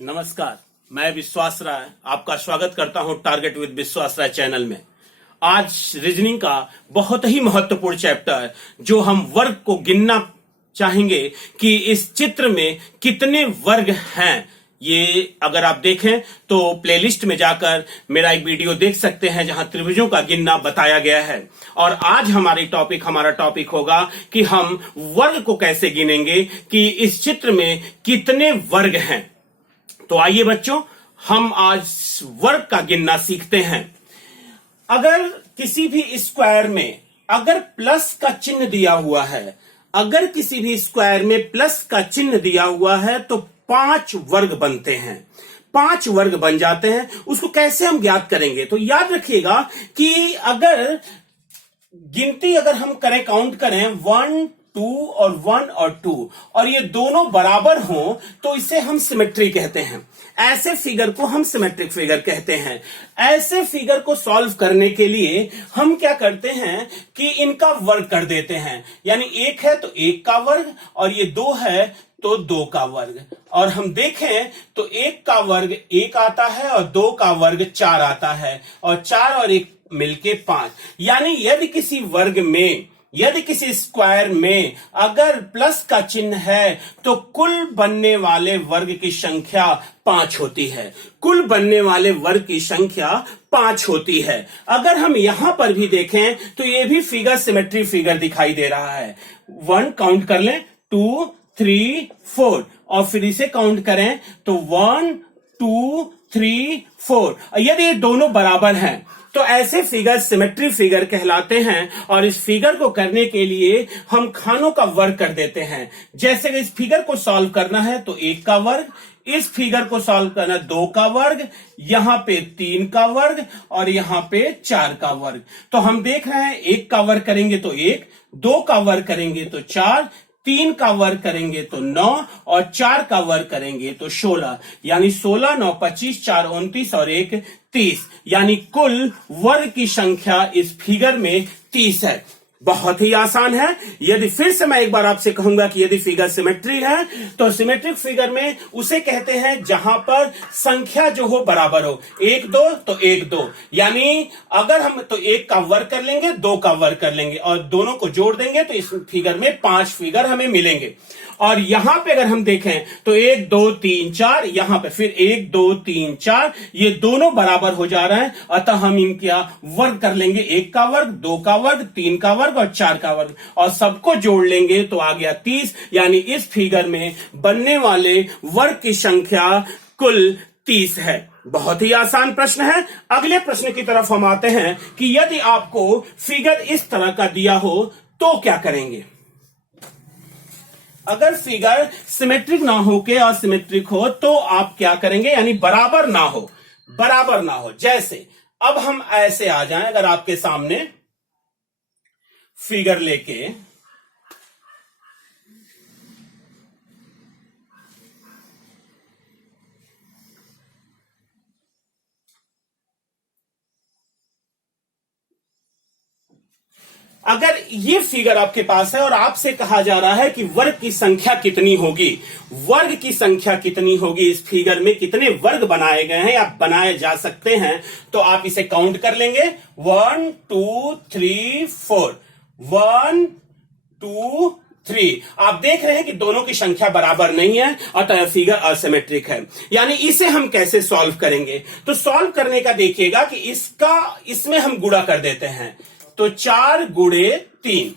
नमस्कार, मैं विश्वास राय आपका स्वागत करता हूं टारगेट विद विश्वास राय चैनल में। आज रीजनिंग का बहुत ही महत्वपूर्ण चैप्टर जो हम वर्ग को गिनना चाहेंगे कि इस चित्र में कितने वर्ग हैं। ये अगर आप देखें तो प्लेलिस्ट में जाकर मेरा एक वीडियो देख सकते हैं जहां त्रिभुजों का गिनना बताया गया है। और आज हमारा टॉपिक होगा कि हम वर्ग को कैसे गिनेंगे कि इस चित्र में कितने वर्ग हैं। तो आइए बच्चों, हम आज वर्ग का गिनना सीखते हैं। अगर किसी भी स्क्वायर में अगर प्लस का चिन्ह दिया हुआ है, अगर किसी भी स्क्वायर में प्लस का चिन्ह दिया हुआ है तो 5 वर्ग बनते हैं। 5 वर्ग बन जाते हैं। उसको कैसे हम ज्ञात करेंगे? तो याद रखिएगा कि अगर गिनती अगर हम करें, काउंट करें 1 2 और 1 और 2 और ये दोनों बराबर हों तो इसे हम सिमेट्री कहते हैं। ऐसे फिगर को हम सिमेट्रिक फिगर कहते हैं। ऐसे फिगर को सॉल्व करने के लिए हम क्या करते हैं कि इनका वर्ग कर देते हैं। यानी 1 है तो 1 का वर्ग और ये 2 है तो 2 का वर्ग। और हम देखें तो 1 का वर्ग 1 आता है और 2 का वर्ग 4 आता है और 4 और 1 मिलके 5। यानी यदि किसी स्क्वायर में अगर प्लस का चिन्ह है तो कुल बनने वाले वर्ग की संख्या 5 होती है। कुल बनने वाले वर्ग की संख्या 5 होती है। अगर हम यहां पर भी देखें तो ये भी फिगर सिमेट्री फिगर दिखाई दे रहा है। 1 काउंट कर लें, 2 3 4 और फिर इसे काउंट करें तो 1 2 3 4। यदि ये दोनों बराबर हैं तो ऐसे फिगर सिमेट्री फिगर कहलाते हैं। और इस फिगर को करने के लिए हम खानों का वर्ग कर देते हैं। जैसे इस फिगर को सॉल्व करना है तो 1 का वर्ग, इस फिगर को सॉल्व करना 2 का वर्ग, यहां पे 3 का वर्ग और यहां पे 4 का वर्ग। तो हम देख रहे हैं 1 का वर्ग करेंगे तो 1, 2 का वर्ग करेंगे तो 4, 3 का वर्ग करेंगे तो 9 और 4 का वर्ग करेंगे तो 16। यानी 16 9 25 4 29 और 1 30। यानी कुल वर्ग की संख्या इस फिगर में 30 है। बहुत ही आसान है। यदि फिर से मैं एक बार आपसे कहूंगा कि यदि फिगर सिमेट्री है तो सिमेट्रिक फिगर में उसे कहते हैं जहां पर संख्या जो हो बराबर हो। 1 2 तो 1 2। यानी अगर हम तो 1 का वर्ग कर लेंगे, 2 का वर्ग कर लेंगे और दोनों को जोड़ देंगे तो इस फिगर में 5 फिगर हमें मिलेंगे। और यहां पे अगर हम देखें तो 1 2 3 4, यहां पे फिर 1 2 3 4, ये दोनों बराबर हो जा रहे हैं। अतः हम इनका वर्ग कर लेंगे, 1 का वर्ग, 2 का वर्ग, 3 का वर्ग और 4 का वर्ग और सबको जोड़ लेंगे तो आ गया 30। यानी इस फिगर में बनने वाले वर्ग की संख्या कुल 30 है। बहुत ही आसान प्रश्न है। अगले प्रश्न की तरफ हम आते हैं कि यदि आपको फिगर इस तरह का दिया हो तो क्या करेंगे। अगर फिगर सिमेट्रिक ना हो के असिमेट्रिक हो तो आप क्या करेंगे, यानी बराबर ना हो। जैसे अब हम ऐसे आ जाएं, अगर आपके सामने फिगर लेके अगर ये फिगर आपके पास है और आपसे कहा जा रहा है कि वर्ग की संख्या कितनी होगी, वर्ग की संख्या कितनी होगी, इस फिगर में कितने वर्ग बनाए गए हैं या बनाए जा सकते हैं, तो आप इसे काउंट कर लेंगे 1 2 3 4 1 2 3। आप देख रहे हैं कि दोनों की संख्या बराबर नहीं है, अतः फिगर असिमेट्रिक है। यानी इसे हम कैसे सॉल्व करेंगे? तो सॉल्व करने का देखिएगा कि इसमें हम गुणा कर देते हैं तो 4 गुणे 3,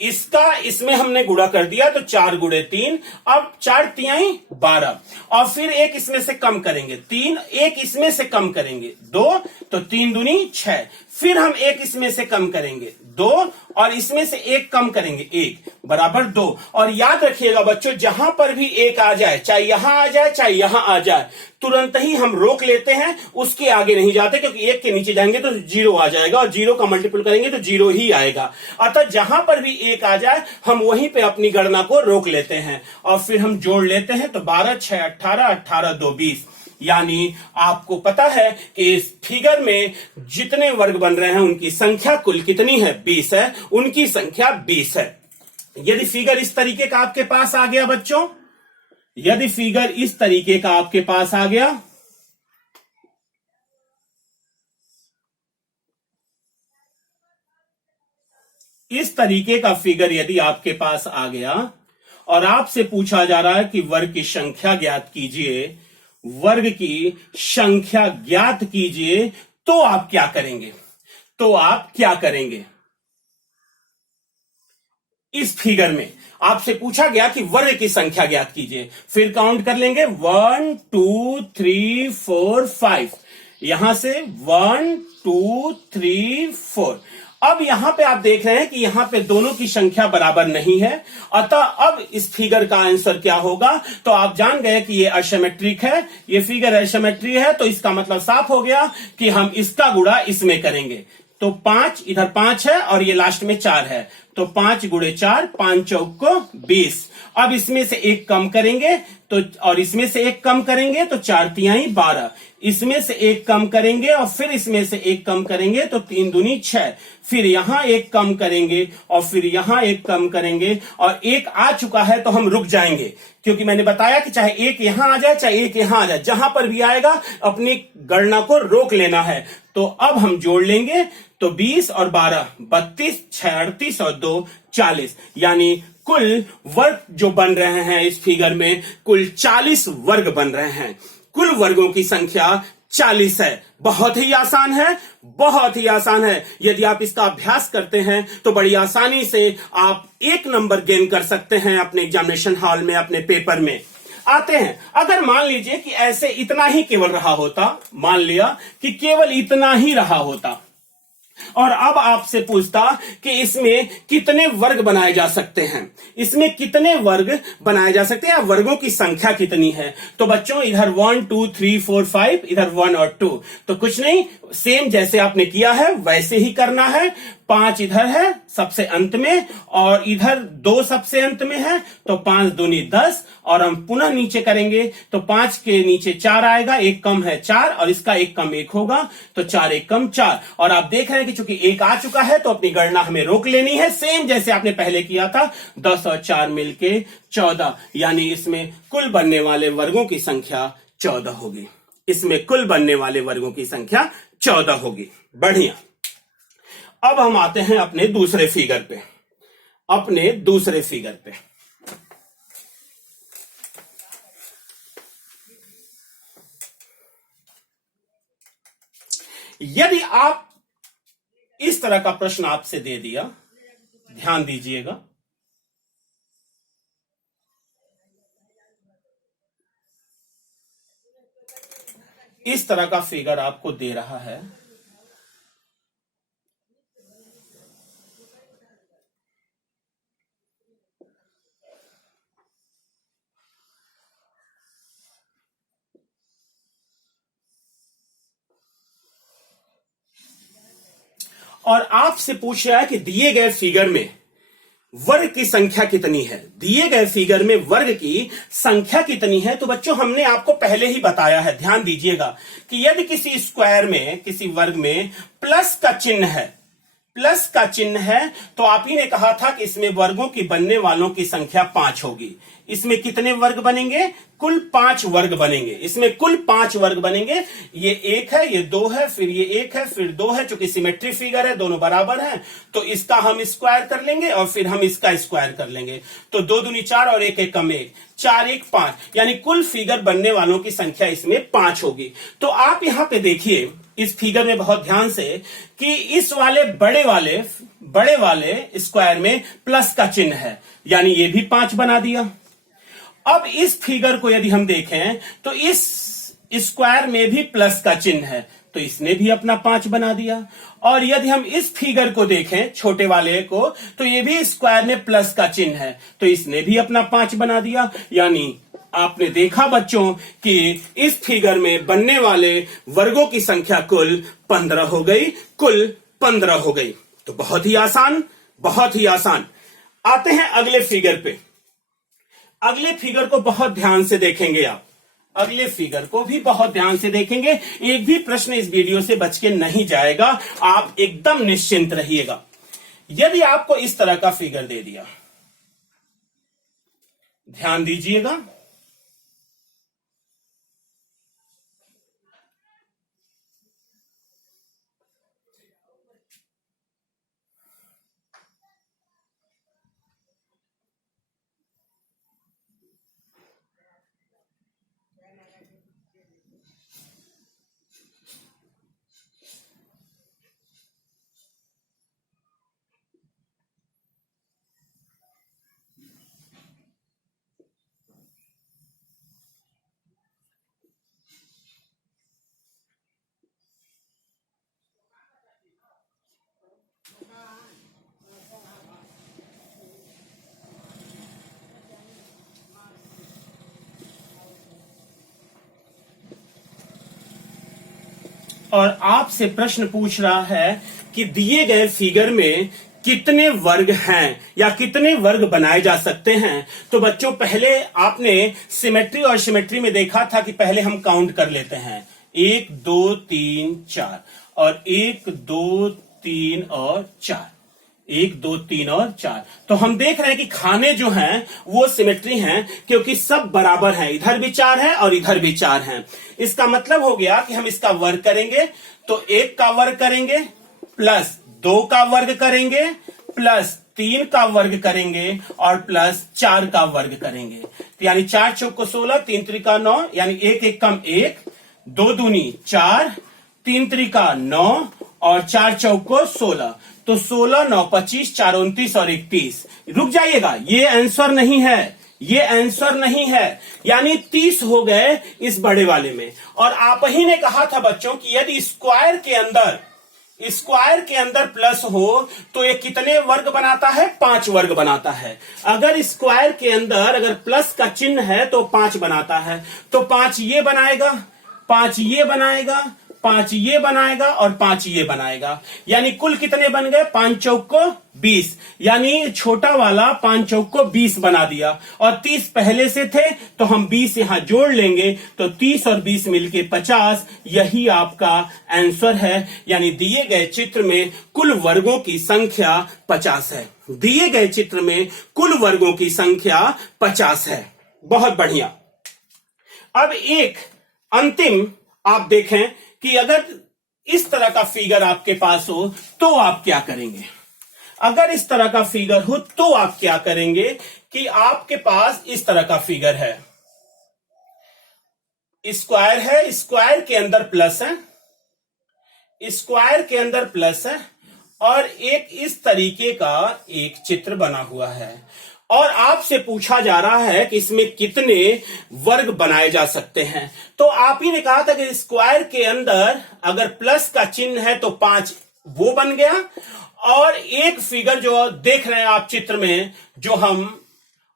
इसका इसमें हमने गुणा कर दिया तो 4 गुणे 3। अब 4 तिहाई 12 और फिर एक इसमें से कम करेंगे 3, एक इसमें से कम करेंगे 2 तो 3 दूनी 6। फिर हम एक इसमें से कम करेंगे 2 और इसमें से एक कम करेंगे 1 बराबर 2। और याद रखिएगा बच्चों, जहां पर भी एक आ जाए, चाहे यहां आ जाए चाहे यहां आ जाए, तुरंत ही हम रोक लेते हैं, उसके आगे नहीं जाते, क्योंकि 1 के नीचे जाएंगे तो 0 आ जाएगा और 0 का मल्टीपल करेंगे तो 0 ही आएगा। अतः जहां पर भी 1 आ जाए हम वहीं पे अपनी गणना को रोक लेते हैं और फिर हम जोड़ लेते हैं तो 12 6 18 18 2 20। यानी आपको पता है कि इस फिगर में जितने वर्ग बन रहे हैं उनकी संख्या कुल कितनी है, 20 है। उनकी संख्या 20 है। यदि फिगर इस तरीके का आपके पास आ गया बच्चों, यदि फिगर इस तरीके का आपके पास आ गया, इस तरीके का फिगर यदि आपके पास आ गया और आपसे पूछा जा रहा है कि वर्ग की संख्या ज्ञात कीजिए, वर्ग की संख्या ज्ञात कीजिए, तो आप क्या करेंगे? तो आप क्या करेंगे? इस फिगर में आपसे पूछा गया कि वर्ग की संख्या ज्ञात कीजिए, फिर काउंट कर लेंगे 1 2 3 4 5, यहां से 1 2 3 4। अब यहां पे आप देख रहे हैं कि यहां पे दोनों की संख्या बराबर नहीं है, अतः अब इस फिगर का आंसर क्या होगा? तो आप जान गए कि ये असिमेट्रिक है, ये फिगर असिमेट्री है, तो इसका मतलब साफ हो गया कि हम इसका गुणा इसमें करेंगे। तो 5, इधर 5 है और ये लास्ट में 4 है, तो 5 गुणे 4, 5 चौक को 20। अब इसमें से एक कम करेंगे तो, और इसमें से एक कम करेंगे तो 4 तिहाई 12, इसमें से एक कम करेंगे और फिर इसमें से एक कम करेंगे तो 3 दूनी 6, फिर यहां एक कम करेंगे और फिर यहां एक कम करेंगे, और एक आ चुका है तो हम रुक जाएंगे, क्योंकि मैंने बताया कि चाहे एक यहां आ जाए चाहे एक यहां आ जाए, जहां पर भी आएगा अपनी गणना को रोक लेना है। तो अब हम जोड़ लेंगे, तो 20 और 12 32, 6 38 और 2 40, यानी कुल वर्ग जो बन रहे हैं इस फिगर में, कुल 40 वर्ग बन रहे हैं। कुल वर्गों की संख्या 40 है। बहुत ही आसान है, बहुत ही आसान है। यदि आप इसका अभ्यास करते हैं तो बड़ी आसानी से आप 1 नंबर गेन कर सकते हैं अपने एग्जामिनेशन हॉल में, अपने पेपर में। आते हैं, अगर मान लीजिए कि ऐसे इतना ही केवल रहा होता, मान लिया कि केवल इतना ही रहा होता, और अब आपसे पूछता कि इसमें कितने वर्ग बनाए जा सकते हैं, इसमें कितने वर्ग बनाए जा सकते हैं, या वर्गों की संख्या कितनी है। तो बच्चों इधर 1 2 3 4 5, इधर 1 और 2, तो कुछ नहीं, सेम जैसे आपने किया है वैसे ही करना है। 5 इधर है सबसे अंत में और इधर 2 सबसे अंत में है, तो 5 दूनी 10, और हम पुनः नीचे करेंगे तो 5 के नीचे 4 आएगा, एक कम है 4 और इसका एक कम 1 होगा, तो 4 एक कम 4। और आप देख रहे हैं कि चूंकि 1 आ चुका है तो अपनी गणना हमें रोक लेनी है, सेम जैसे आपने पहले किया था। 10 और 4 मिलके 14, यानी इसमें कुल बनने वाले वर्गों की संख्या 14 होगी। इसमें कुल बनने वाले वर्गों की संख्या 14 होगी। बढ़िया। अब हम आते हैं अपने दूसरे फिगर पे, अपने दूसरे फिगर पे। यदि आप इस तरह का प्रश्न आपसे दे दिया, ध्यान दीजिएगा, इस तरह का फिगर आपको दे रहा है, और आपसे पूछ रहा है कि दिए गए फिगर में वर्ग की संख्या कितनी है, दिए गए फिगर में वर्ग की संख्या कितनी है। तो बच्चों हमने आपको पहले ही बताया है, ध्यान दीजिएगा, कि यदि किसी स्क्वायर में, किसी वर्ग में प्लस का चिन्ह है, प्लस का चिन्ह है, तो आप ही ने कहा था कि इसमें वर्गों की बनने वालों की संख्या 5 होगी। इसमें कितने वर्ग बनेंगे? कुल 5 वर्ग बनेंगे। इसमें कुल 5 वर्ग बनेंगे। ये 1 है, ये 2 है, फिर ये 1 है, फिर 2 है। चूंकि सिमेट्री फिगर है, दोनों बराबर हैं, तो इसका हम स्क्वायर कर लेंगे और फिर हम इसका स्क्वायर कर लेंगे। तो 2 दूनी 4 और 1 एक कम 1, 4 1 5, यानी कुल फिगर बनने वालों की संख्या इसमें 5 होगी। तो आप यहां पे देखिए इस फिगर में बहुत ध्यान से कि इस वाले बड़े वाले स्क्वायर में प्लस का चिन्ह है, यानी ये भी 5 बना दिया। अब इस फिगर को यदि हम देखें तो इस स्क्वायर में भी प्लस का चिन्ह है, तो इसने भी अपना 5 बना दिया। और यदि हम इस फिगर को देखें, छोटे वाले को, तो ये भी स्क्वायर में प्लस का चिन्ह है, तो इसने भी अपना 5 बना दिया। यानी आपने देखा बच्चों कि इस फिगर में बनने वाले वर्गों की संख्या कुल 15 हो गई, कुल 15 हो गई। तो बहुत ही आसान, बहुत ही आसान। आते हैं अगले फिगर पे। अगले फिगर को बहुत ध्यान से देखेंगे आप, अगले फिगर को भी बहुत ध्यान से देखेंगे। एक भी प्रश्न इस वीडियो से बच के नहीं जाएगा, आप एकदम निश्चिंत रहिएगा। यदि आपको इस तरह का फिगर दे दिया, ध्यान दीजिएगा, और आपसे प्रश्न पूछ रहा है कि दिए गए फिगर में कितने वर्ग हैं या कितने वर्ग बनाए जा सकते हैं। तो बच्चों पहले आपने सिमेट्री और सिमेट्री में देखा था कि पहले हम काउंट कर लेते हैं, 1 2 3 4 और 1 2 3 और 4, 1 2 3 और 4। तो हम देख रहे हैं कि खाने जो हैं वो सिमेट्री हैं क्योंकि सब बराबर हैं, इधर भी 4 है और इधर भी 4 हैं। इसका मतलब हो गया कि हम इसका वर्ग करेंगे तो 1 का वर्ग करेंगे प्लस 2 का वर्ग करेंगे प्लस 3 का वर्ग करेंगे और प्लस 4 का वर्ग करेंगे। तो यानी 4 चौक को 16, 3 त्रिका 9, यानी 1 1 कम 1, 2 दूनी 4, 3 त्रिका 9 और 4 चौक को 16। तो 16 9 25, 4 29 और 31। रुक जाइएगा, ये आंसर नहीं है, ये आंसर नहीं है, यानी 30 हो गए इस बड़े वाले में। और आप ही ने कहा था बच्चों कि यदि स्क्वायर के अंदर प्लस हो तो ये कितने वर्ग बनाता है, 5 वर्ग बनाता है। अगर स्क्वायर के अंदर अगर प्लस का चिन्ह है तो 5 बनाता है। तो 5 ये बनाएगा, 5 ये बनाएगा, 5 ये बनाएगा और 5 ये बनाएगा, यानी कुल कितने बन गए, 5 चौक को 20, यानी छोटा वाला 5 चौक को 20 बना दिया। और 30 पहले से थे तो हम 20 यहां जोड़ लेंगे तो 30 और 20 मिलके 50। यही आपका आंसर है, यानी दिए गए चित्र में कुल वर्गों की संख्या 50 है। दिए गए चित्र में कुल वर्गों की संख्या 50 है। बहुत बढ़िया। अब एक अंतिम आप देखें कि अगर इस तरह का फिगर आपके पास हो तो आप क्या करेंगे। अगर इस तरह का फिगर हो तो आप क्या करेंगे कि आपके पास इस तरह का फिगर है, स्क्वायर है, स्क्वायर के अंदर प्लस है, स्क्वायर के अंदर प्लस है और एक इस तरीके का एक चित्र बना हुआ है और आपसे पूछा जा रहा है कि इसमें कितने वर्ग बनाए जा सकते हैं। तो आप ही ने कहा था कि स्क्वायर के अंदर अगर प्लस का चिन्ह है तो 5 वो बन गया और एक फिगर जो देख रहे हैं आप चित्र में, जो हम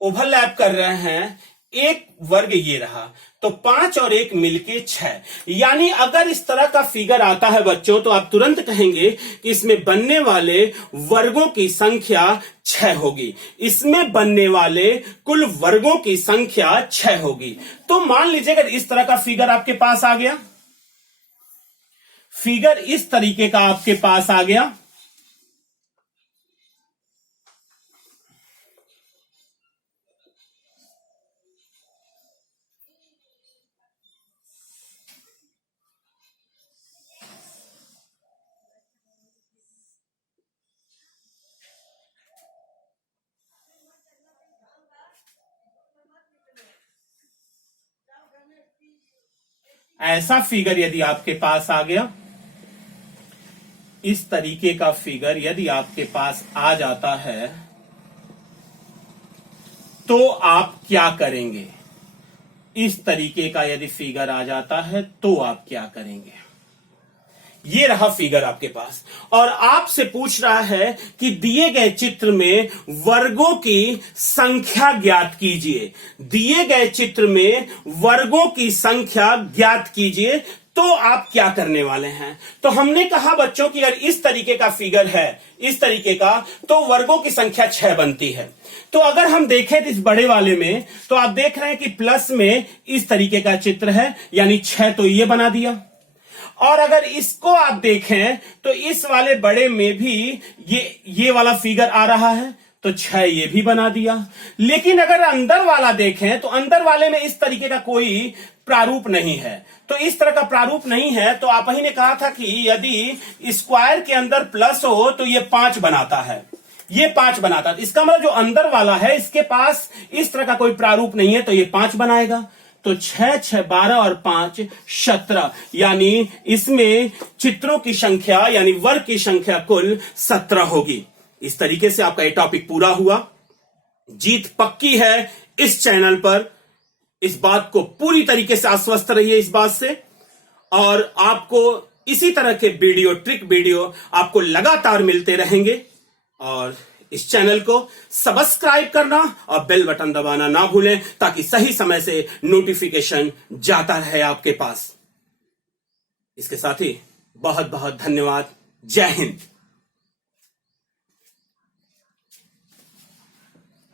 ओवरलैप कर रहे हैं, एक वर्ग ये रहा, तो 5 और 1 मिलके 6। यानी अगर इस तरह का फिगर आता है बच्चों तो आप तुरंत कहेंगे कि इसमें बनने वाले वर्गों की संख्या 6 होगी, इसमें बनने वाले कुल वर्गों की संख्या 6 होगी। तो मान लीजिए अगर इस तरह का फिगर आपके पास आ गया, फिगर इस तरीके का आपके पास आ गया, ऐसा फिगर यदि आपके पास आ गया, इस तरीके का फिगर यदि आपके पास आ जाता है तो आप क्या करेंगे। इस तरीके का यदि फिगर आ जाता है तो आप क्या करेंगे। ये रहा फिगर आपके पास और आपसे पूछ रहा है कि दिए गए चित्र में वर्गों की संख्या ज्ञात कीजिए। दिए गए चित्र में वर्गों की संख्या ज्ञात कीजिए, तो आप क्या करने वाले हैं। तो हमने कहा बच्चों कि अगर इस तरीके का फिगर है, इस तरीके का, तो वर्गों की संख्या 6 बनती है। तो अगर हम देखें तो इस बड़े वाले में तो आप देख रहे हैं कि प्लस में इस तरीके का चित्र है, यानी 6 तो ये बना दिया। और अगर इसको आप देखें तो इस वाले बड़े में भी ये वाला फिगर आ रहा है, तो 6 ये भी बना दिया। लेकिन अगर अंदर वाला देखें तो अंदर वाले में इस तरीके का कोई प्रारूप नहीं है। तो इस तरह का प्रारूप नहीं है तो आप ही ने कहा था कि यदि स्क्वायर के अंदर प्लस हो तो ये 5 बनाता है, ये 5 बनाता है। इसका मतलब जो अंदर वाला है इसके पास इस तरह का कोई प्रारूप नहीं है, तो ये 5 बनाएगा। तो 6 6 12 और 5 17, यानी इसमें चित्रों की संख्या यानी वर्ग की संख्या कुल 17 होगी। इस तरीके से आपका ये टॉपिक पूरा हुआ। जीत पक्की है इस चैनल पर, इस बात को पूरी तरीके से आश्वस्त रहिए इस बात से। और आपको इसी तरह के वीडियो, ट्रिक वीडियो आपको लगातार मिलते रहेंगे। और इस चैनल को सब्सक्राइब करना और बेल बटन दबाना ना भूलें ताकि सही समय से नोटिफिकेशन जाता रहे आपके पास। इसके साथ ही बहुत बहुत धन्यवाद। जय हिंद।